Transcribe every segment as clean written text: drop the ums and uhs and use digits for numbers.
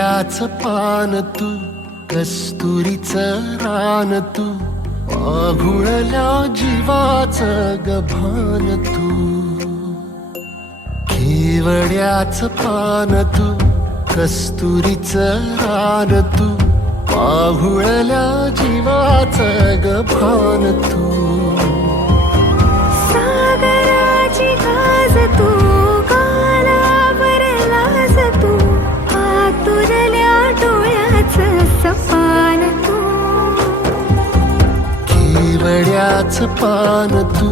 केवड्याच पान तू, कस्तुरीचं रान तू, पाघुळल्या जीवाचं गभान तू. केवड्याच पान तू, कस्तुरीचं रान तू, पाघुळल्या जीवाचं गभान तू. सागराची गाज तू, कालावरलाज तू, आतुरल्या डोळ्याचं सपान तू. केवड्याच पान तू,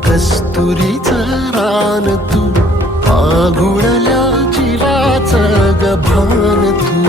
कस्तुरीचं रान तू, पाघुळल्या जीवाचं गभान तू.